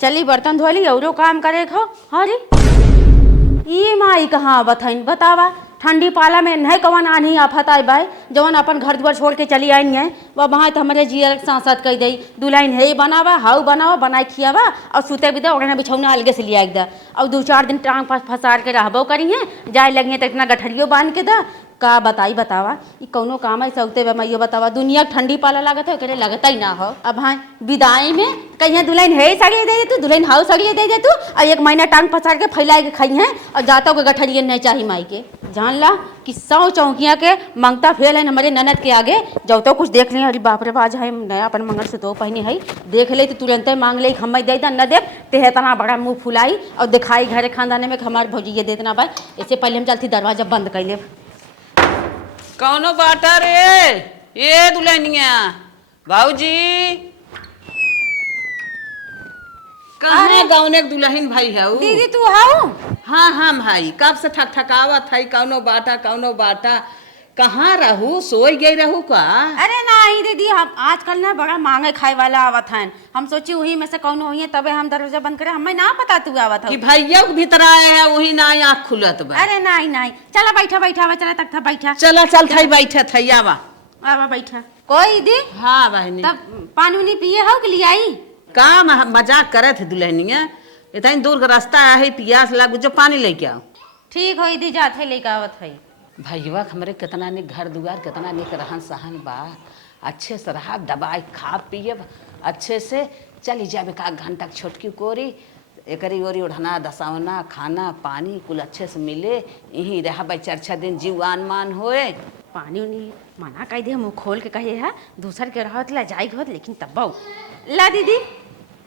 चली बर्तन धोली औरो काम करे खो। हाँ जी ये माई कहाँ बथन बतावा। ठंडी पाला में नहीं कवन आनी आफत आई भाई जवन अपन घर द्वार छोड़ के चली आई है वह वहाँ तो हमारे जियर सांसद कह दी दुल्हन है बनावा हाउ बनावा बनाए खियावा और सुते भी दे ओढ़ना बिछौना अलगे से लिया दा और 2-4 दिन टांग फंसार के रहबो करी है जाए लगी तो इतना गठरियो बांध के दा का बताई बतावा ये कौनो काम है सौते वे मैं बतावा दुनिया ठंडी पाला लागत है करे लगता ही ना हो। अब हाँ विदाई में कहीं दुल्हन है सड़िए दे तू दुल्हन हाउ सड़िए दे तू और 1 महीना टांग पसार के फैला के खाई है और जाता के गठरिए नहीं चाहिए माई के जान ला कि 100 चौकियाँ के मांगता फेल है हमारे ननद के आगे जब तो कुछ देख लें अरे बाप रे बाज है नया अपन मंगल से तो पहने है देख ले तो तुरंत मांग ले हम दे न दे ते इतना बड़ा मुँह फुलाई और दिखाई घरे खानदाने में हमारे भौजी देतना भाई इससे पहले हम चलती दरवाजा बंद कर ले। कौनो बाटा रे ये दुल्हनिया भाऊजी कहाँ गाँव दुल्हन भाई है दीदी तू हाउ। हाँ हाँ भाई कब से ठक ठकावत है कौनो बाटा कहाँ रहू सोई गई रहू का। अरे नहीं दीदी हम आजकल ना बड़ा मांगे खाए वाला आवत है हम सोची वही में से कौन हुई है तबे हम दरवाजा बंद करे हमें ना पता तू आवत है भैया भीतर आए है वही ना आँख खुलत बा। अरे नहीं चला बैठा चला तक था बैठा चला चल थई बैठा थई आवा आवा बैठा कोई दी। हाँ बहनी तब पानी उनी पिए हो के लिए आई का मजाक करे थे दुल्हनिया इतना दूर का रास्ता है पियास लाग जो पानी लेके आओ। ठीक हो दी जाते लेके आवत है भैया हमरे कितना निक घर दुआर कितना निक रहन सहन बा अच्छे से रहा दवाई खा पिए अच्छे से चली जाबे का घंटा छोटकी कोरी एकरी ओरी ओढ़ना दसावना खाना पानी कुल अच्छे से मिले यहीं रहा 4-6 दिन जीवान मान होए। पानी उनी मना कह दे मुँह खोल के कहे है दूसर के रहत ला जाई घोत लेकिन तब ला दीदी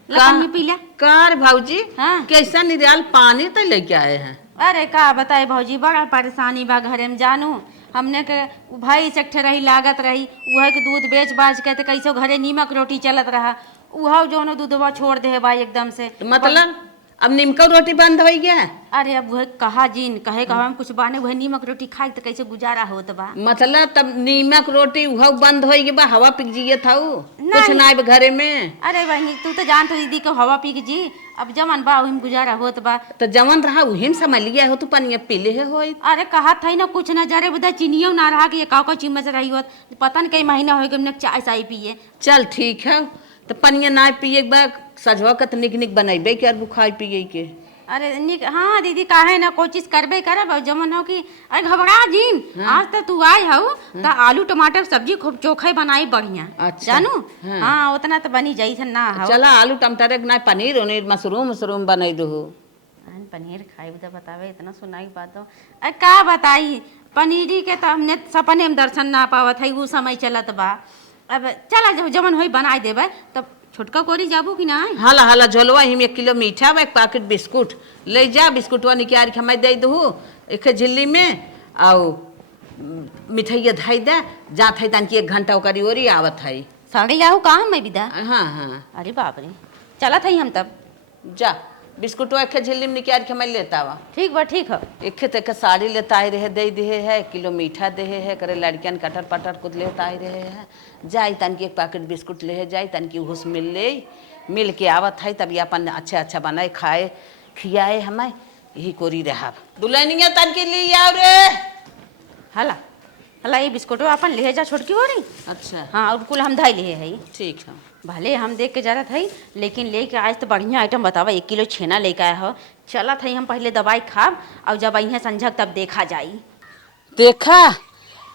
पानी पी ला कार भाऊजी। हाँ कैसा निराल पानी तो लेके आए हैं। अरे का बताए भौजी बड़ा परेशानी बा घरे में जानू हमने के भाई सेक्टर रही लागत रही वह के दूध बेच बाज के कैसे घरे नीमक रोटी चलत रहा वह जो दूधवा छोड़ दे भाई एकदम से मतलब अब नीमक रोटी बंद हो गया। अरे अब वह कहा जीन कहे कहा हम कुछ बाने वह नीमक रोटी खाई तो कैसे गुजारा होत बा। मतलब तब नीमक रोटी वह बंद हो गई बा हवा पिक जिए था कुछ ना घरे में। अरे वही तू तो जानत दीदी को हवा पी जी अब जमन बा वही गुजारा होत बा तो जमन रहा वही समझ लिया हो तू पानी पीले है हो। अरे कहा था ना कुछ न जरे बता चीनियो ना रहा कि का चिमच रही होत पता नहीं कई महीना हो गए चाय साई पिए। चल ठीक है तो पनिया ना पिए सजवा के तो निक बनेबे के बुखार पिए के। अरे निक हाँ दीदी काहे ना कोशिश करबे करब जमन हो कि अरे घबरा जीन। हाँ? आज तो तू आई हो तो आलू टमाटर सब्जी खूब चोखे बनाई बढ़िया। अच्छा जानू हाँ उतना तो बनी जाई ना हो। चला आलू टमाटर ना पनीर उनीर मशरूम बनाई दो पनीर खाई तो बतावे इतना सुनाई बात हो। अरे का बताई पनीरी के तो हमने सपने में दर्शन ना पावत है वो समय चलत बा अब चला जमन हो बनाई देवे तब छोटका कोरी जाबू कि ना। हाला हाला झोलवा ही 1 किलो मीठा 1 पैकेट बिस्कुट ले जा बिस्कुटवा निकाल के हमें दे दू एक झिल्ली में आओ मिठाइया धाई दे जात है तन 1 घंटा ओकरी ओरी आवत है साड़ी लाऊ काम में विदा। हाँ हाँ अरे बाप रे चला था हम तब जा बिस्कुटवा एक झिल्ली में निकाल के मैं लेता वा। ठीक बा ठीक है एक तक साड़ी लेता आई रहे दे दे है 1 किलो मीठा दे है करे लड़कियन कटर पटर कुछ लेता आई रहे है जाई तन की 1 पैकेट बिस्कुट ले जाई तन की घुस मिल के आवत है तब अपन अच्छा बनाए खाए खियाए हमें यही कोरी रहा दुल्हनिया तन के लिए आओ रे। हला ये बिस्कुट अपन ले जा छोटकी हो रही। अच्छा हाँ और कुल हम धाई लिए है ठीक है भले हम देख के जरा था लेकिन लेके आज तो बढ़िया आइटम बतावा 1 किलो छेना लेके आया हो चला था हम पहले दवाई खाब और जब अहिया संझक तब देखा जाई। देखा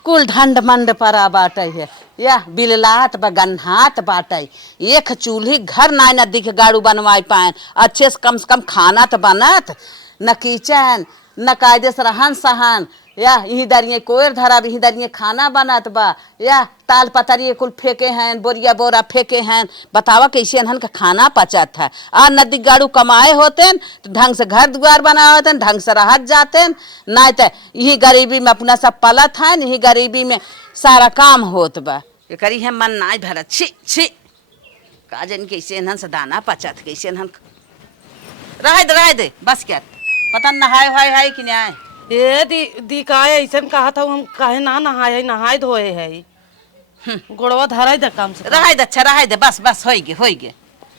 कुल धंड मंड परा बाटे है या बिललाट बगन्हाट बाटे एक चूल्ही घर ना न दिख गाड़ू बनवाई पाए अच्छे से कम खाना तो बनत न किचन न कायदे से रहन सहन या यही दरिये कोयर धरा यही दरिये खाना बनत बा या ताल पतरिये कुल फेंके हैं बोरिया बोरा फेंके हैं बतावा कैसे इन्हन का खाना पचत है आ नदी गाड़ू कमाए होते तो ढंग से घर द्वार बनाए होते ढंग से रहत जाते नहीं तो यही गरीबी में अपना सब पलत है यही गरीबी में सारा काम होत बा करी है मन ना भरत छी काजन कैसे इन्हन से दाना पचत कैसे इन्हन रह दे बस क्या पता नहाए है कि नहीं ये दी काहे ऐसन कहा था हम काहे ना नहाए धोए है गोड़वा धराई दे काम से रह दे अच्छा रह दे बस होई गे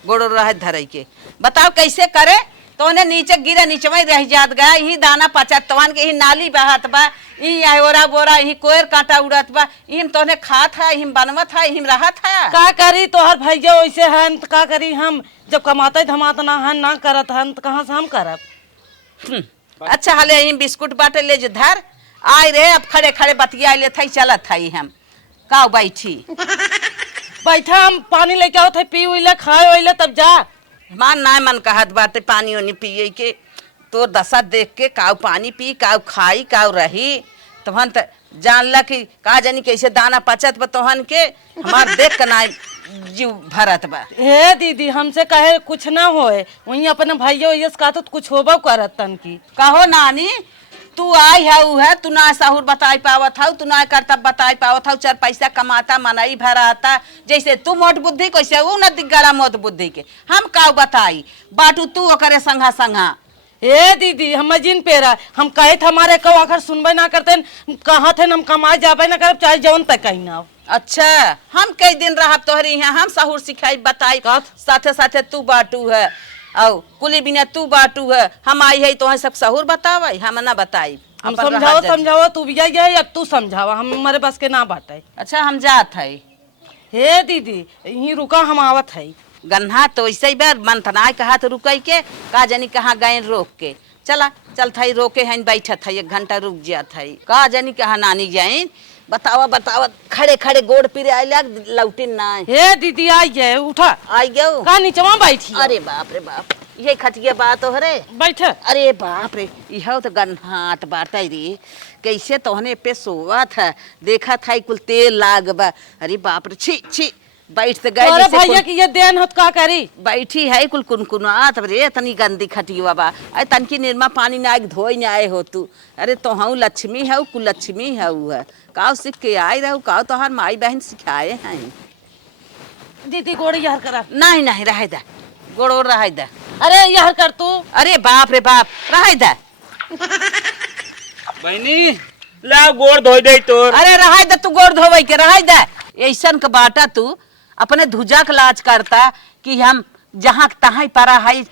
गोड़ो रह धरई के बताओ कैसे करे। तो ने नीचे गिरे नीचे में रह जात गया यही दाना पचत तवन के ही नाली बहत बा ई ओरा बोरा यही कोयर कांटा उड़त बा इम तोने खात है इम बनवत है इम रहत है। का करी तोहर भैया वैसे हन तो का करी हम जब कमाते धमाते ना हन ना करत हन तो कहाँ से हम करब। अच्छा हले इम बिस्कुट बाटे ले जे धर आय रे अब खड़े खड़े बतिया ले थई चलत थई हम का बैठी बैठा हम पानी लेके आओ थे पी उइले खाए उइले तब जा। मान ना मन कहत बाटे पानी ओनी पिए के तो दशा देख के काऊ पानी पी काऊ खाई काऊ रही तहन त जानला कि का जानी कैसे दाना पचत बा तोहन के हमार देख के ना जीव भरत बा। हे दीदी हमसे कहे कुछ ना होए वही अपने भैया वैया से कहा तो कुछ होबा करत तन की। कहो नानी तू आई है उ है तू ना साहुर बताई पावत हौ तू ना करतब बताई पावत हौ 4 पैसा कमाता मनाई भराता जैसे तू मोट बुद्धि कैसे उ न दिगड़ा मोट बुद्धि के हम काऊ बताई बाटू तू ओकरे संघा संघा। ए दीदी हम जिन पेरा हम कहे थे हमारे कहो आखिर सुनबे ना करते कहा थे हम कमाए जाबे ना करब चाहे जौन तक कहीं ना। अच्छा हम कई दिन रहब तोहरी यहाँ हम साहुर सिखाई बताई साथे साथे तू बाटू है औ कुली बिना तू बाटू है हम आई है तो सब साहुर बतावे हम ना बताई। हम समझाओ समझाओ तू भी जाए अब तू समझावा हम हमारे बस के ना बाटे। अच्छा हम जात है। हे दीदी यही रुका हम आवत है। गन्हा तो ऐसे ही बार मंथना कहा तो रुकई के का जानी कहाँ गए रोक के चला चल थई रोके हैं बैठत है 1 घंटा रुक जात है का जानी कहाँ नानी जाइन बतावा बतावा खड़े खड़े गोड़ पिरे आइला लौटिन ना। हे दीदी आई गए उठा आई गयो का नीचवा बैठी। अरे बाप रे बाप ये खटिया बात हो रे बैठ। अरे बाप रे यह तो गन्हात बात रे कैसे तोहने पे सोवत है देखा था कुल तेल लाग बा। अरे बाप रे छी छी बैठ से गए अरे भैया की ये देन होत का करी बैठी है कुल कुनकुनात रे तनी गंदी खटिया बा अरे तनकी निर्मा पानी ना धोई ना आए हो तू। अरे तो हूँ लक्ष्मी है कुल लक्ष्मी है काव सीख के आए रहू काव तोहार माई बहन सिखाए हैं। दीदी गोड़ी यार करा नहीं नहीं रह दे गोड़ो रह दे। अरे यार कर तू। अरे बाप रे बाप रह दे बहनी ला गोड़ धोई दे तोर। अरे रह दे तू गोड़ धोवे के रह दे ऐसन का बाटा तू अपने धुजा का लाज करता कि हम जहाँ तहाँ परा है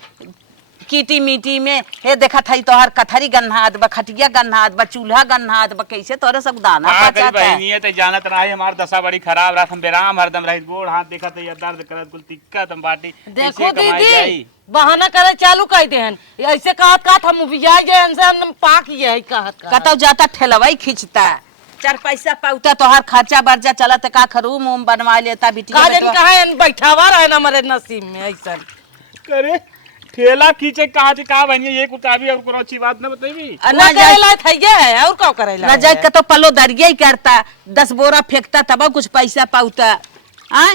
कीटी मीटी में हे देखा था तोहर कथरी गन्हात बा खटिया गन्हात बा चूल्हा गन्हात बा कैसे तोरे सब दाना पचाता बहनी है ते जानत रहा हमार दशा बड़ी खराब रहा हम बेराम हरदम रही गोड़ हाथ देखा तो ये दर्द करत कुल दिक्कत हम बाटी देखो दीदी बहाना करे चालू कर देहन ऐसे कहत कहत हम उबिया जाए इनसे हम पाक ये है कहत कतौ जाता ठेलवाई खींचता 4 पैसा पाउता तोहर खर्चा बर्जा चलत का खरू मुंह बनवा लेता बिटिया का जन कहा बैठावा रहे ना हमारे नसीब में ऐसा करे ठेला खींचे कहा से कहा बहनी ये कुछ अभी और कोनो अच्छी बात ना बताई ना करेला थैये है और का करेला ना जाए के तो पलो दरिया ही करता 10 बोरा फेंकता तब कुछ पैसा पाउता आ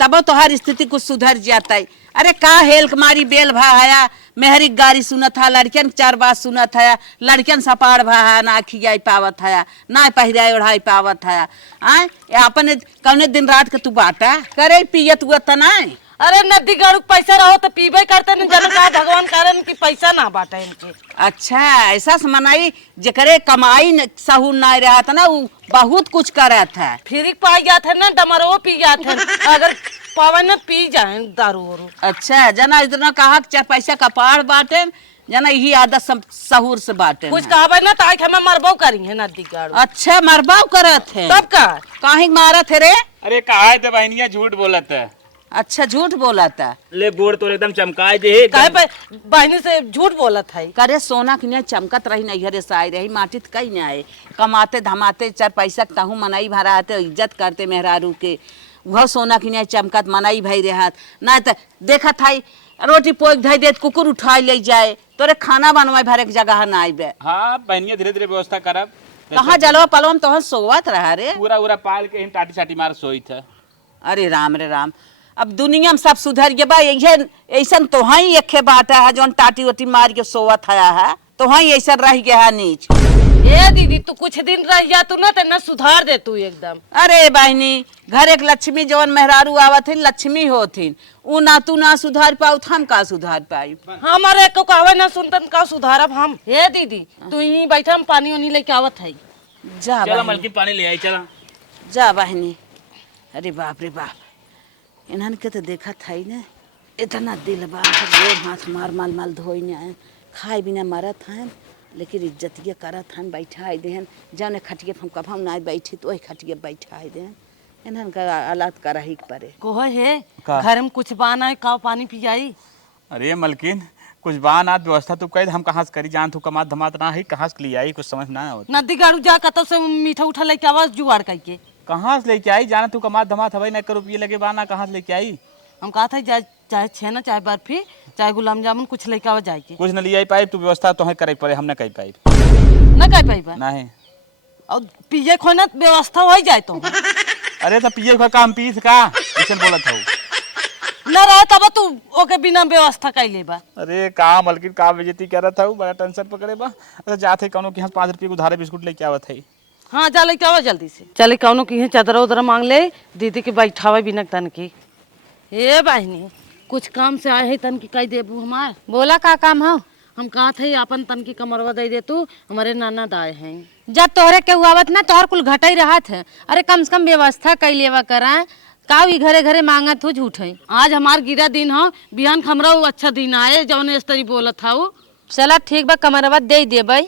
तब तोहर स्थिति कुछ सुधर जाता है। अरे का हेल मारी बेल भा हया मेहरी गाड़ी सुनत है लड़कियन 4 बात सुनत है लड़कियन सपाड़ भा है ना खियाई पावत है ना पहिराई ओढ़ाई पावत है आ अपने कौने दिन रात के तू बाटा करे पियत हुआ त ना। अरे नदी गड़ू पैसा रहो तो पीबे करते न जन का भगवान कारण की पैसा ना बाटे इनके। अच्छा ऐसा मनाई जकरे कमाई सहू ना रहा था ना वो बहुत कुछ करत है फिर पाई जाते ना डमरो पी जाते अगर पावन न पी जाए दारू वारू। अच्छा जना इतना कहा 4 पैसा कपाड़ बाटे जना यही आदत सहूर से बाटे कुछ कहा ना ताकि हमें मरबो करी है नदी गाड़ू। अच्छा मरबाव करत है तब का काहे मारत है रे। अरे कहा है बहनिया झूठ बोलत है। अच्छा झूठ बोला था ले गोड़ तो एकदम चमकाए दे काहे पे बहनी से झूठ बोलत है। करे सोना की चमकत रही नैहरे से आई रही माटी कहीं न आए कमाते धमाते 4 पैसा तहू मनाई भराते इज्जत करते मेहरारू के वह सोना की चमकत मनाई भई रहा ना तो देखा था रोटी पोक धई दे कुकुर उठा ले जाए तोरे खाना बनवाए भरे के जगह ना आइबे। हाँ बहनिया धीरे धीरे व्यवस्था करब कहाँ जलवा पलवा तो सोवत रहा रे पूरा पूरा पाल के टाटी साटी मार सोई था। अरे राम रे राम अब दुनिया में सब सुधर गया बा ऐसा तो ही एक बाटा है जो टाटी वोटी मार के सोवत है तो ही ऐसा रह गया है नीच। ए दीदी तू कुछ दिन रह जा तू ना तो सुधार दे तू एकदम। अरे बहनी घर एक लक्ष्मी जवन मेहरारू आवत लक्ष्मी होथिन उ ना तू ना सुधार पाऊ हम का सुधार पाई हमारे को कहवे ना सुनतन का सुधारब हम। हे दीदी तू ही बैठा हम पानी वानी लेके आवत है। जा चला बहनी मलकिन पानी ले आई चला जा बहनी। अरे बाप रे बाप इन्हन के तो देखा था ही ना इतना दिल बा गोड़ हाथ मार माल माल धोई न खाए बिना मरत हैं लेकिन इज्जतिये करत हैं बैठा देहन जौने खटिए हम कभम ना बैठी तो वही खटिए बैठा देहन इन्हन का आलात करही के परे कोह है का? घर में कुछ बाना है का पानी पियाई। अरे मलकिन कुछ बान आज व्यवस्था तू कह हम कहाँ से करी जान तू कमात धमात ना है कहाँ से ले आई कुछ समझ ना आवत नदी गाड़ू जा कतो से मीठा उठा लेके आवाज जुगाड़ करके कहाँ से लेके आई जाना तू कमात धमात हवाई ना करो रुपये लगे बाना कहाँ से लेके आई हम कहा था चाहे छेना चाहे बर्फी चाहे गुलाब जामुन कुछ लेके आवा जाए के कुछ न लिया पाइप तू व्यवस्था तो है करे पड़े हम न कही पाइप न कह पाई बा ना है। और पिए खोना व्यवस्था हो जाए तो अरे तो पिए का काम पीस का ऐसे बोलत हूँ न रहे तब तू ओके बिना व्यवस्था कर ले बा। अरे का मलकिन का बेइज्जती करत हूँ बड़ा टेंशन पकड़े बा। अच्छा जाते कौनो के यहाँ 5 रुपये उधारे बिस्कुट लेके आवत है। हाँ जा लेके आवा जल्दी से चले कौनो की चादर उधर मांग ले दीदी के बैठावा बिना तन की। ए बहनी कुछ काम से आए है तन की कह देबू हमार बोला का काम हो? हम कहा थे अपन तन की कमरवा दे दे तू हमारे नाना दाए हैं। जब तोहरे के हुआवत ना तोहर कुल घटाई रहा थे। अरे कम से कम व्यवस्था कर लेवा करा का घरे घरे मांगत हो झूठ है। आज हमार गिरा दिन हो बिहान खमरा अच्छा दिन आए जौन इस तरी बोलत था वो। चला ठीक बा कमरवा दे देबै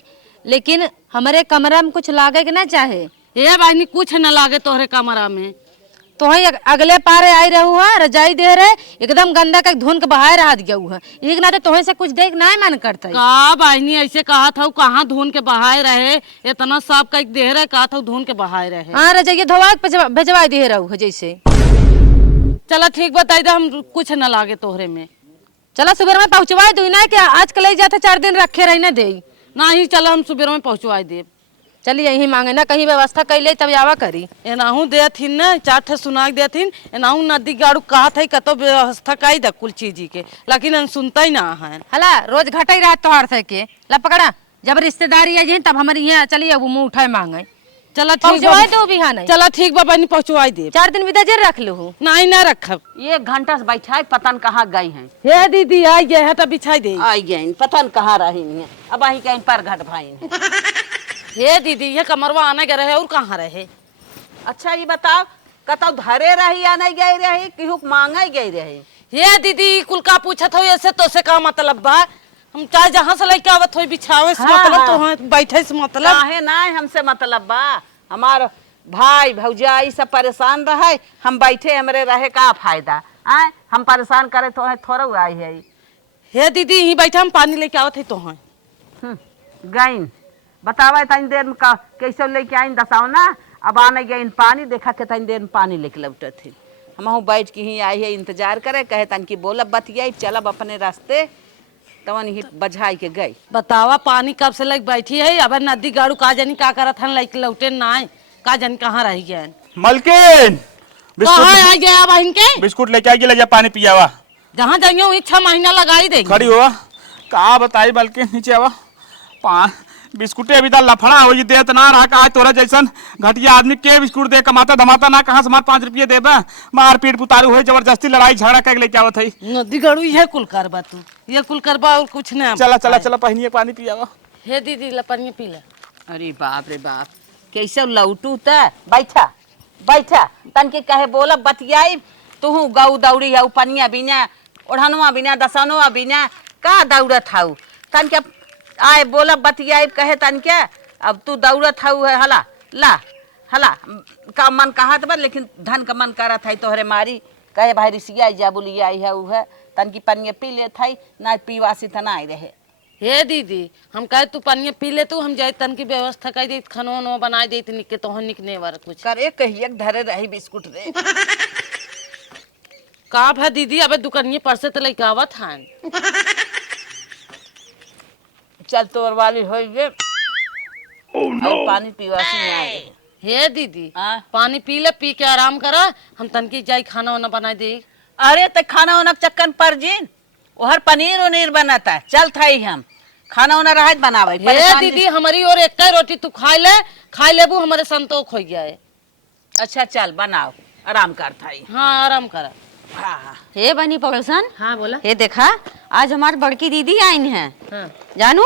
लेकिन हमारे कमरा में कुछ लागे के ना चाहे। ए बहनी कुछ न लागे तोहरे कमरा में। तो अगले पारे आई रहू है रजाई दे रहे एकदम गंदा का धुन के बहाए रहा गऊ है एक ना तोहे से कुछ देख ना मन करता का बहनी ऐसे कहा था कहाँ धुन के बहाए रहे इतना सब कह दे रहे कहा था धुन के बहाए रहे। हाँ रजाइए धोवा भेजवा दे रहू है जैसे। चला ठीक बताई दे हम कुछ न लागे तोहरे में। चला सुबह में पहुँचवा दू ना क्या आज कल जाते 4 दिन रखे रही ना दे ना ही चला हम सुबह में पहुँचवा दे। चलिए यही मांगे ना कहीं व्यवस्था कर ले तब आवा करी। एनाहू देथिन न 4 ठे सुना देथिन एनाहू नदी गाड़ू कहा था कतो व्यवस्था कई दे कुल चीज के लेकिन सुनता ही ना है। हला रोज घटाई रहा तोहार थे के ला पकड़ा जब रिश्तेदारी आई तब हमारे यहाँ चलिए अब मुँह उठाए मांगे। चला ठीक पहुँचवा दो बिहान। चला ठीक बा बहनी पहुँचवाई दे। 4 दिन विदा जर रख लू नहीं ना रखब 1 घंटा से बैठा पतन कहाँ गई हैं हे दीदी आई गए है तो बिछाई दे। आई गई पतन कहाँ रही नहीं अब आई कहीं पर घट भाई। हे दीदी ये कमरवा आने गए रहे और कहाँ रहे। अच्छा ये बताओ कतौ धरे रही या नहीं गई रही कि हुक मांगे गई रही। हे दीदी कुल का पूछत हो ऐसे तो से का मतलब बा हम चाहे जहाँ से लेके आवत हो बिछावे से हाँ, मतलब हाँ। तो हाँ बैठे से मतलब काहे ना हमसे मतलब बा हमार भाई भौजाई सब परेशान रहे हम बैठे हमरे रहे का फायदा आए हम परेशान करे तो थोड़ा आई है। हे दीदी यहीं बैठा हम पानी लेके आवत है तो हाँ गईन बतावा तनी देर में कैसे लेके आइन दसाओ ना अब आने गईन पानी देखा के तनी देर में पानी लेके लौटे थे हम बैठ के ही आई है इंतजार करे कहे तन की बोलब बतियाई चलब अपने रास्ते तवन ही बझाई के गई। बतावा पानी कब से लग बैठी है अब नदी गाड़ू का जानी का करत हन लाइक लौटे ना आए का जानी कहाँ रह गए मलकिन कहाँ आ गया अब इनके बिस्कुट लेके आई जा पानी पियावा जहाँ जाइए 6 महीना लगाई देंगे। खड़ी हुआ का बताई मलकिन नीचे आवा बिस्कुटे अभी तक लफड़ा हो दे ना रहा का तोरा जैसन घटिया आदमी के बिस्कुट दे कमाता धमाता ना कहाँ से मार 5 रुपये दे मार पीट पुतारू हो जबरदस्ती लड़ाई झगड़ा कर लेके आवत है। नदी गाड़ू ये कुल करबा तू ये कुल करबा और कुछ नहीं। चला चला चला पहनिए पानी पियावा। हे दीदी लपनिए पी ले। अरे बाप रे बाप कैसे लौटू त बैठा बैठा तन के कहे बोला बतियाई तू गऊ दौड़ी है पनिया बिना ओढ़नुआ बिना दसनुआ बिना का दौड़त हाउ तन के आए बोला बतियाई कहे तन के अब तू दौड़त हाउ है हला ला हला का मन कहा बा लेकिन धन का मन करत है तोहरे मारी कहे भाई रिसिया जा बोली आई है उ है तन की पनिया पी ले थाई ना पीवासी तना आई रहे। हे दीदी हम कहे तू पनिया पी ले तू हम जाए तन की व्यवस्था कर दी खानो वानो बना दे निके तो निकने वाला कुछ करे कहिए धरे रही बिस्कुट रे का है दीदी अबे दुकानिए पर से तो लेके आवत हन चल तोर वाली हो गए और पानी पीवासी में आए। हे दीदी हाँ? पानी पी ले पी के आराम करा हम तन की जाए खाना वाना बना दे। अरे तो खाना वाना चक्कन पर जीन उहर पनीर उनीर बनाता है चल था ही हम खाना वाना रहा बनावे। हे दीदी हमारी और एक रोटी तू खाई लेबू हमारे संतोष हो गया है। अच्छा चल बनाओ आराम कर था ही। हाँ आराम करा। हाँ हे बनी पड़ोसन हाँ बोला हे देखा आज हमारी बड़की दीदी आई है हाँ जानू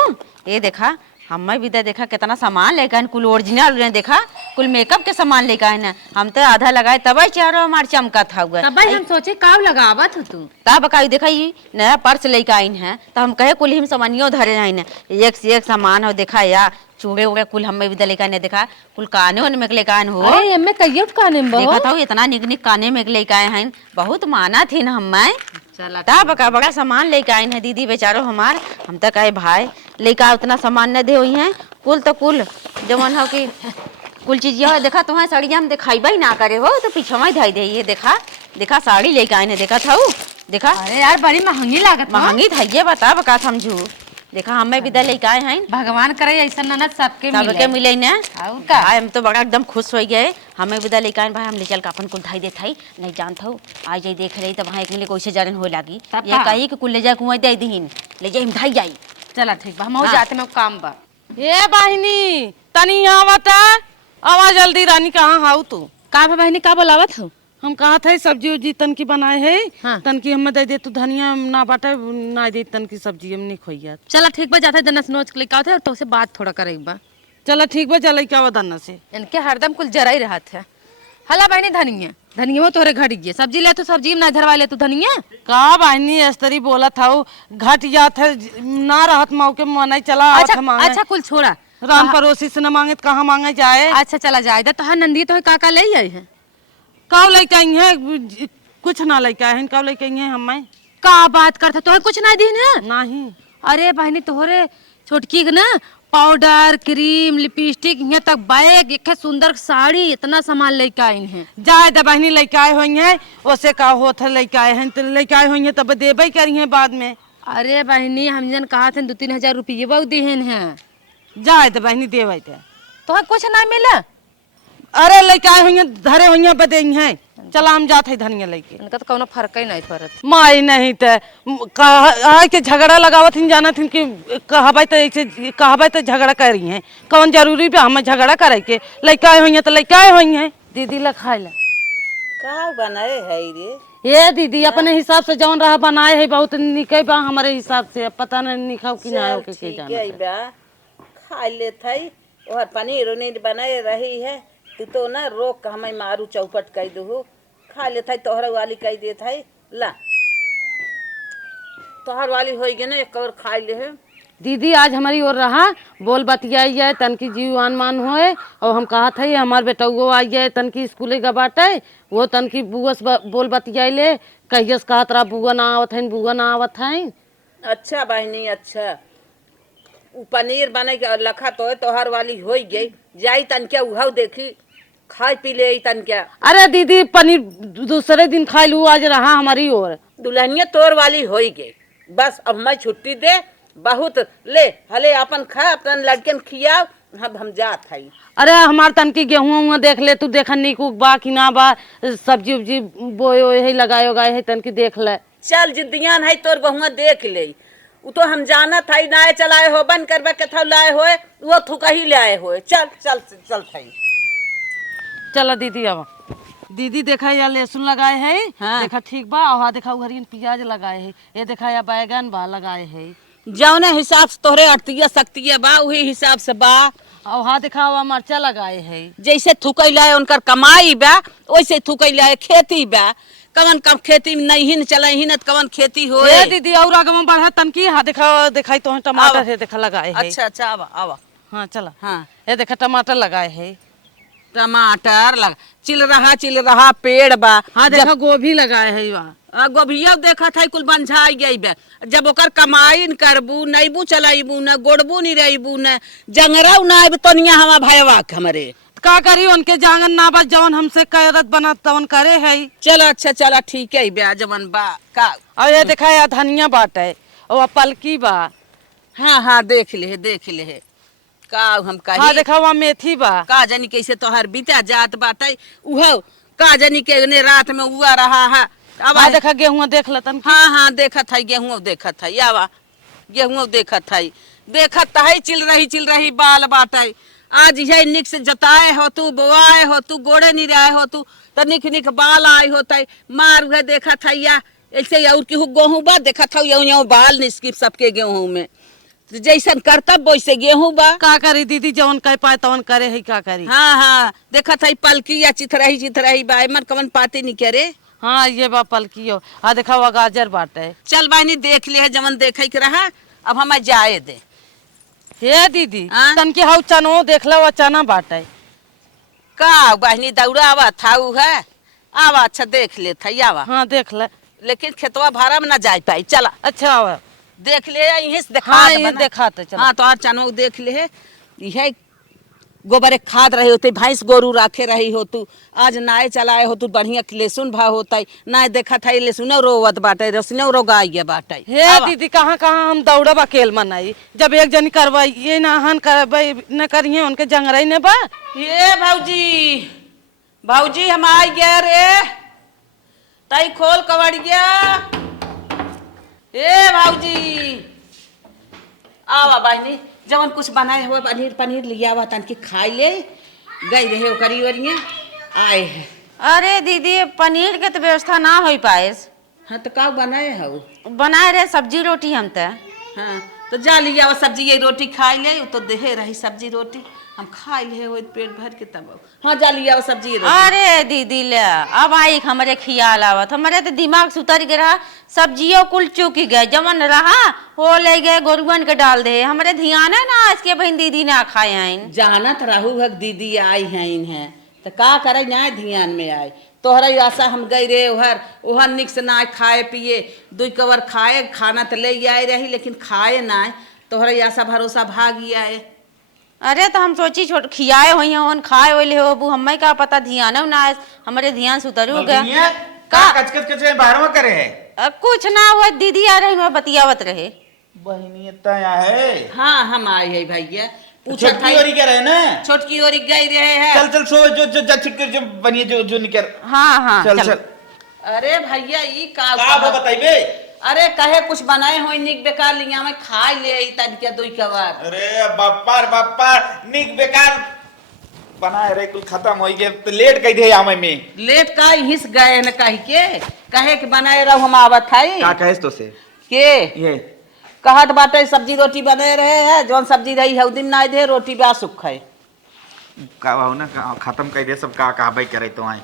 ये देखा हमें भी दे देखा कितना सामान लेकर आए, कुल ओरिजिनल देखा, कुल मेकअप के सामान लेकर आए ना। हम तो आधा लगाए तब चेहरा हमार चमका था हुआ। तब भाई हम सोचे काव लगावत हो तू। तब बकाई देखा ये नया पर्स लेकर आई है, तो हम कहे कुल हम सामानियों धरे आई ना, एक से एक सामान हो देखा या चूड़े उड़े कुल हमें भी लेकर आने देखा, कुल काने उन में लेकर आए हो। अरे एमे कइयो काने में देखा था इतना निक निक काने में लेकर आए हैं, बहुत माना थी ना हमें। चला तब बका बड़ा सामान लेकर आए हैं दीदी बेचारो हमार। हम तो कहे भाई लेकर उतना सामान न दे हुई हैं, कुल तो कुल जवन हो कि कुल चीज यह देखा तुम्हारे साड़िया में दिखाई ही ना करे हो, तो पीछे में धाई दे ये देखा देखा साड़ी लेकर आए हैं देखा था देखा। अरे यार बड़ी महंगी लागत महंगी था ये बता बका समझू। देखा हमें भी दे लेकर आए हैं, भगवान करे ऐसा ननद सबके सबके मिले ना। और का हम तो बड़ा एकदम खुश हो गए। हमें विदा लेकर आए भाई, हम ले चल का अपन कुल धाई देत हई नहीं जानता हूँ। आज जाई देख रही तब वहाँ एक मिले कैसे जरन हो लागी, तब ये का? कही कि कुल ले जाए कुआं दे दीन, ले जाए हम धाई जाई। चला ठीक बा, हम हो हाँ। जाते में काम बा। ए बहनी तनी यहाँ बता, आवाज जल्दी रानी कहाँ हाउ तू? का बा बहनी का बोलावत हो? हम कहा थे सब्जी उब्जी तन की बनाए है, हाँ। तन की हमें दे दे तू, धनिया ना बाटे ना दे तन की सब्जी हम नहीं खोइया। चला ठीक बा, जाते दनस नोच के लेके आते और तो से बात थोड़ा करे बा। चला ठीक बा, चल क्या बदलना से इनके हरदम कुल जरा ही रहत है। हला बहनी धनिया धनिया तोरे घट गए, सब्जी ले तो सब्जी में ना धरवा ले तू धनिया। का बहनी अस्तरी बोला था घट जात है ना रहत माऊ के मन चला अच्छा मांगे। अच्छा कुल छोड़ा, राम पड़ोसी से न मांगे तो कहाँ मांगे जाए। अच्छा चला जाए तो हर नंदी तो काका ले आई है। कब लेके आई है? कुछ ना लेके आए हैं। कब लेके आई है हमें? का बात करता तो कुछ ना दी ना। नहीं अरे बहनी तोहरे छोटकी के ना पाउडर क्रीम लिपस्टिक यहाँ तक बैग एक सुंदर साड़ी इतना सामान लेके आई हैं। जाए तो बहनी लेके आए हुई है, ओसे का होत है लेके आए हैं तो लेके आए हुई है तब देबे करी है बाद में। अरे बहनी हम जन कहा थे 2-3 हजार रुपये बहुत दिहन है। जाए तो बहनी देवे थे तो कुछ ना मिला। अरे लेके आए हुई है धरे हुई है बदे है। चला हम जाते हैं धनिया लेके। इनका तो कोनो फर्क ही नहीं पड़त। माई नहीं तो कहा के झगड़ा लगावत ही जाना थी कि कहबे तो ऐसे कहबे तो झगड़ा कर रही हैं। कौन जरूरी पे हमें झगड़ा करे के? लेके आए हुई है तो लेके आए हुई है। दीदी ला खाए ला का बनाए है रे? ये दीदी अपने हिसाब से जौन रहा बनाए है, बहुत निके बा हमारे हिसाब से। पता नहीं निखाओ कि ना के ठीक जाना है बा, खा लेत है। और पनीर उनीर बनाए रही है, तू तो ना रोक हमें मारू चौपट कह दू। खा लेत है तोहरा वाली कह देत है। ला तोहर वाली हो गई ना, एक और खा ले है। दीदी आज हमारी ओर रहा बोल बतियाई जाए तन की जीवान मान होए। और हम कहा था हमारे बेटुओ आई जाए तन की स्कूले का बाटे, वो तन की बुआ से बोल बतियाई ले। कहियस कहा तरा बुआ ना आवत है, बुआ ना आवत है। अच्छा बहनी अच्छा, उ पनीर बने के लखा तो तोहर वाली हो गई। जाई तन क्या उहाव देखी खाए पी ले तन क्या। अरे दीदी पनीर दूसरे दिन खा लू, आज रहा हमारी ओर। दुल्हनिया तोर वाली हो गई। बस अब मैं छुट्टी दे बहुत ले हले अपन खा, अपन लड़कन खियाव। हम जात हई। अरे हमार तन की गेहूं देख ले तू, देखा नीकू बा कि ना बा, सब्जी उब्जी बोए ओए है लगाए उगाए है तन की देख ले। चल जिद्दियान है तोर बहुआ देख ले। उ तो हम जानत हई नाय चलाए हो बन करबे कथा लाए होए, वो थुका ही ले आए होए। चल चल चल थई। चलो दीदी अब दीदी देखा या लहसुन लगाए है। हाँ। देखा ठीक बा। और देखा उधर प्याज लगाए है। ये देखा या बैगन बा लगाए है। जौने हिसाब से तोहरे अड़तिया सकतिया बा वही हिसाब से बा। और हाँ देखा हुआ मरचा लगाए है। जैसे थुकैला है उनकर कमाई बा, वैसे थुकैला है खेती बा। कवन कम खेती में नहीं न चला ही न कवन खेती हो। ए दीदी और आगे में बढ़ा तन की। हाँ देखा दिखाई तो टमाटर है देखा लगाए है। अच्छा अच्छा आवा आवा। हाँ चला। हाँ ये देखा टमाटर लगाए है। टमाटर लगा चिल रहा पेड़ बा। हाँ देखा गोभी लगाए है वहाँ। गोभिया देखा था कुल बंझाई गई बे। जब ओकर कमाई न करबू नईबू चलाईबू न गोड़बू नहीं रहीबू न जंगरा न आईबू तनिया हमार भाईवा के हमरे का करी उनके जांगन ना बस जवन हमसे कैरत बना तवन करे है। चलो अच्छा चला ठीक है बे जवन बा का। और ये देखा या धनिया बाटे और पलकी बा। हाँ हाँ देख ले का हम कही। हाँ देखा वहाँ मेथी बा। का जानी कैसे तोहर बीता जात बाटे उहो का जानी के ने रात में हुआ रहा है। अब हाँ देखा गेहूं देख लतन की। हाँ देखत है गेहूं देखत है। आवा गेहूं देखत है चिल रही बाल बाटे। आज यही निक से जताए हो तू, बोआए हो तू, गोड़े नहीं रहे हो तू, तो निक बाल आए होता है। मार हुए देखत है या ऐसे और केहू गेहूं बा देखत है यो बाल निस्किप सबके गेहूं में। जैसन करतब वैसे गेहूं बा। का करी दीदी, जवन कह पाए तवन करे है, का करी। हाँ हाँ देखा था पलकी या चिथरही बा, मन कवन पाते नहीं करे। हाँ ये बा पलकियो। हाँ देखा हुआ गाजर बाटे। चल बहनी देख ले जवन देखे के रहा, अब हमें जाए दे। हे दीदी हाँ? तन के हाउ चनो देख लो, चना बाटे। का बहनी दौड़ा आवा था उ है, आवा अच्छा देख ले था आवा। हाँ देख ले। लेकिन खेतवा भाड़ा में ना जा पाई, चला अच्छा आवा। देख ले यहीं से देखा। हाँ ये देखाते चलो। हाँ तो और चनो देख ले है, यह गोबर खाद रहे होते, भैंस गोरू राखे रही हो तू, आज नाय चलाए हो तू, बढ़िया लहसुन भाव होता है ना, देखा था लहसुन रोवत बाटे, रसुन रोगाई बाटे। हे दीदी कहाँ कहाँ हम दौड़ब अकेल मनाई, जब एक जनी करवाई ये ना हन करवाई न करिए उनके जंगरई ने बा। ये भाऊजी हम आ गया रे, ताई खोल कवड़िया। ए भाऊजी आवा बहनी, जवन कुछ बनाए हुए पनीर लिया हुआ तन की खाई ले गई रहे ओकरी ओरिया आए है। अरे दीदी पनीर के तो व्यवस्था ना हो पाए। हाँ तो का बनाए हो? बनाए रहे सब्जी रोटी हम तो। हाँ तो जा लिया वो सब्जी, ये रोटी खाई ले, तो देहे रही सब्जी रोटी हम खाई ले हो पेट भर के तब। हाँ जा लिया वो सब्जी रोटी। अरे दीदी ले अब आई हमारे खियाल आवत, हमारे तो दिमाग सुतर के रहा, सब्जियों कुल चुकी गए, जमन रहा हो ले गए गोरुअन के डाल दे, हमारे ध्यान है ना इसके बहन दीदी ना खाए हैं। जानत रहू हक दीदी आई हैं इन्हें, तो का करे ना ध्यान में आए। तोहरा आशा हम गई रे ओहर निक से ना खाए पिए, 2 कवर खाए खाना तो ले आए रही, लेकिन खाए ना, तोहरा आशा भरोसा भागी आए। अरे तो हम सोची छोट खियाए हुई हैं खाए होले हो बू, हमें का पता ध्यान है ना, हमारे ध्यान सुतरू गया। का कचकच बाहर में करे है? कुछ ना हुआ, दीदी आ रही बतियावत रहे। बहनी इतना है। हाँ हम आए है भैया, छोटकी ओरी क्या रहे ना, छोटकी ओरी गई रहे है। चल चल सो जो छिटकर जो बनिए जो निकल। हाँ हाँ चल चल। अरे भैया ये का बताइबे? अरे कहे कुछ बनाए हो निक बेकार लिया में खाई ले तन के 2 कवर। अरे बाप्पा निक बेकार बनाए रे, कुल खत्म हो गए तो लेट कह दे आमे में। लेट का हिस गए न कहे के बनाए रहो हम आवत है। का कहे तो से के ये कहत बाटे सब्जी रोटी बने रहे है, जौन सब्जी रही है दिन ना दे रोटी बा सुख है। का हो ना खत्म कर दे सब, का कहबे करे तो आए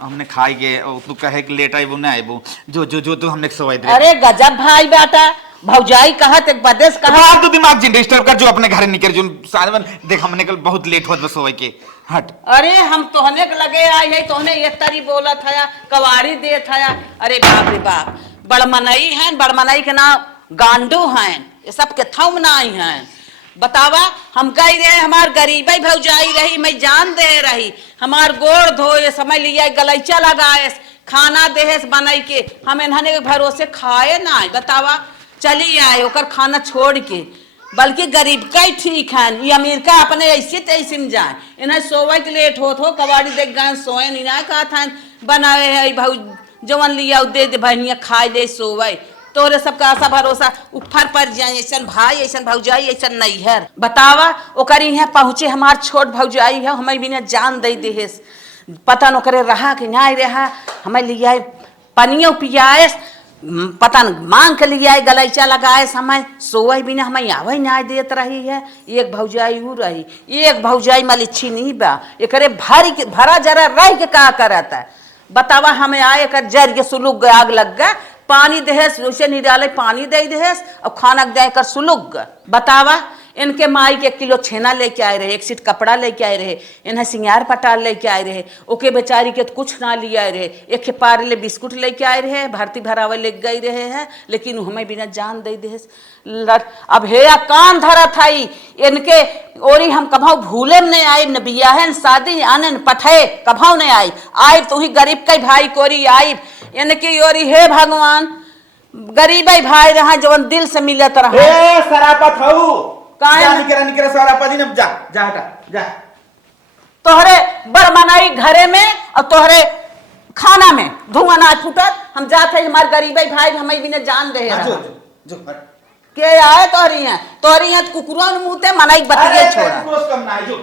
हमने खाई गए और तू कहे कि लेट आइबो ना आइबो, जो तो हमने सवाई दे। अरे गजब भाई बेटा, भौजाई कहत एक बदेस कहा तो दिमाग जिन डिस्टर्ब कर, जो अपने घर निकल जो सारे मन देख हमने कल बहुत लेट होत बस सोए के हट। अरे हम तोहने के लगे आए है, तोहने एक तरी बोला था कवारी दे था। अरे बाप रे बाप, बड़मनई है, बड़मनई के नाम गांडू हैं, ये सब के थम नाई हैं। बतावा हम गई रहे, हमार गरीबी भौजाई रही, मैं जान दे रही, हमार गोड़ धोए समय लिया गलैचा लगाए खाना देहेस बनाई के, हम इन्हने के भरोसे खाए ना। बतावा चली आए ओकर खाना छोड़ के, बल्कि गरीब का ही ठीक है, ये अमीर का अपने ऐसे तैसे में जाए। इन्हें सोवे के लेट हो कबाड़ी देख गए सोए नहीं ना कहा था बनाए है भाऊ जवन लिया दे दे बहनिया खाए दे सोवे। तोरे सबका आशा भरोसा ऊपर पर जाए, ऐसा भाई ऐसा भौजाई ऐसा नहीं है। बतावा ओकर यहाँ पहुँचे हमार छोट भौजाई है, हमें बिना जान दे देहेस, पता न करे रहा कि नहीं रहा, हमें लिया पनियों पियाए, पता न मांग के लिया गलैचा लगाए, समय सोए बिना हमें आवे न्याय देत रही है। एक भौजाई ऊ रही, एक भौजाई मलिच्छी नहीं बा, एकरे भरा जरा रह के का करता है। बतावा हमें आए कर जर के सुलुक आग लग गया, पानी देहेस उसे नहीं डाले पानी दे देहेस और खाना दे कर सुलुक। बतावा इनके माई के 1 किलो छेना लेके आए रहे, 1 सीट कपड़ा लेके आए रहे, इन्हें सिंगार पटाल लेके आए रहे, ओके बेचारी के तो कुछ ना ले आए रहे, 1 पारे बिस्कुट लेके आए रहे, भर्ती भरावे ले गई रहे हैं, लेकिन हमें बिना जान दे देहेस। अब हे कान धरा थाई इनके ओरी हम कभाव भूले में नहीं आए, न बियाहन शादी आनन पठे कभाव नहीं आई, आए तो ही गरीब कई भाई कोरी आई इनकी ओरी। हे भगवान गरीब भाई रहा जवन दिल से मिलत रहा। ए सरापत हऊ काहे निकरा सरापत दिन जा जा हटा जा। तोहरे बड़मनाई घरे में और तोहरे खाना में धुआं ना फूटत, हम जाते हैं हमारे गरीबी भाई हमें बिना जान दे रहा। जो के आए तोहरी है कुकुरा मुँह ते मनाई बतिये छोड़ा। कम ना जो